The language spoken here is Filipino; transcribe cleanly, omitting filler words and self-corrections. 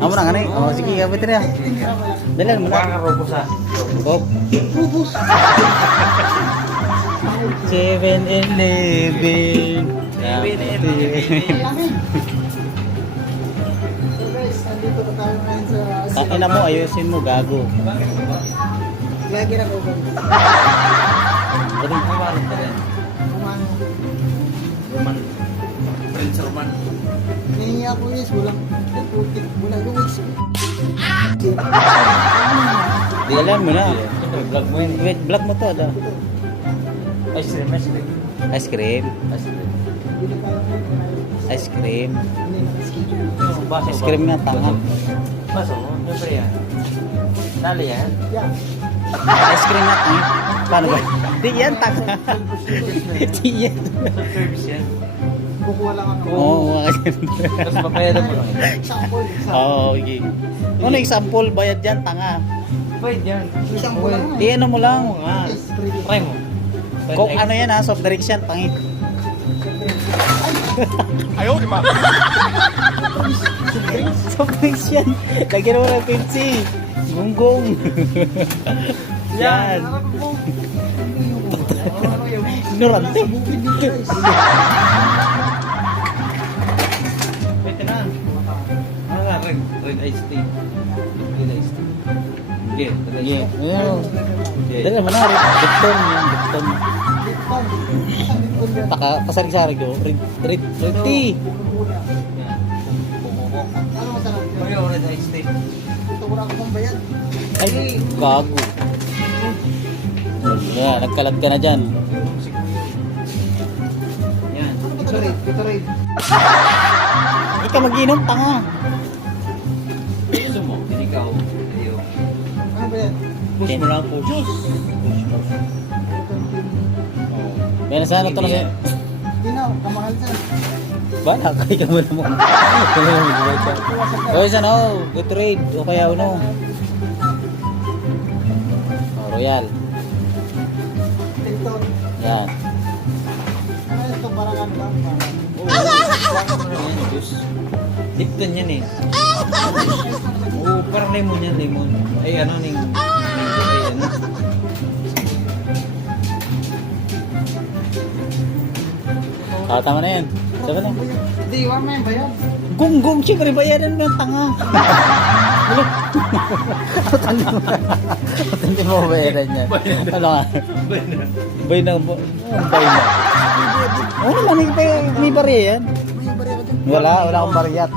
Amo na kanay. Oh, sige, kapit na. Dalan mo na. Robos ah. Bob. Rubus. 7-Eleven. So guys, nandito na tayo ngayon sa Takin na mo, ayusin mo, gago. Lagi na ko ba? Ganun. Kumarin ka rin. Kumano. Roman. Prince Roman. Nahingi ako guys, walang putik, walang luwis. Dalan mo na. Siyempre, vlog mo yun. Wait, vlog mo to, ada. Ice cream, ice cream. Ice cream. Ice cream. Bili tayo ngayon. Ice cream. Hindi na schedule. Baso, Ice cream nga, tanga. Baso, siyempre yan. Dali yan. Yeah. Ice cream nga, tanga. Paano ba? Di yan, tanga. Di yan. Service yan. Kukuha lang ako. Oo, Tapos papayadan mo lang. Example. Oo, okay. Ano example, bayad yan, tanga. Pwede yan. Example lang. Di ano mo lang. Oo nga. Ice cream. Try mo. Kung ano yan ha, soft drinks yan, tangi. Ayaw, di ba? Soft drinks yan. Lagyan mo ng Pepsi. Gunggong. Yan. Ignorante. Pwede na. Ano nga, red iced tea. Red iced tea. Sige, red iced Yeah. tea. Yeah. Dala mo na, Lipton yan, Lipton. Pasarig-sarig ko. Red tea. Yan. Ano masarap yun? Mayo, red iced tea. Ito wala akong pambayad. Ay, gago. Yan, nagkalat ka na dyan. Yan. Gatorade. Hindi ka mag-inom, tanga. Gusto mo? Ikaw. Ayaw. Ano ba yan? Push mo lang, push. Push. Yan, sana ito na siya. Hindi na, kamahal saan. Bala, kaya ka mo naman. Kaya mo naman siya. O, isa na, Gatorade. O kaya ano. O, Royal. Tinton. Yan. Ano ito? Parang ano ba? Yan, juice. Lipton yan eh. Oo, parang lemon yan, lemon. Ay, ano, ay, ano. Tama na yan. Sabi na. Hindi, wala na yung bayad. Gunggong, siyempre bayaran mo yung tanga. Hindi mo bayaran yan. Ano nga? Bay na. Bay na. Oo naman, may bariya yan. May bariya ko dyan. Wala akong bariya.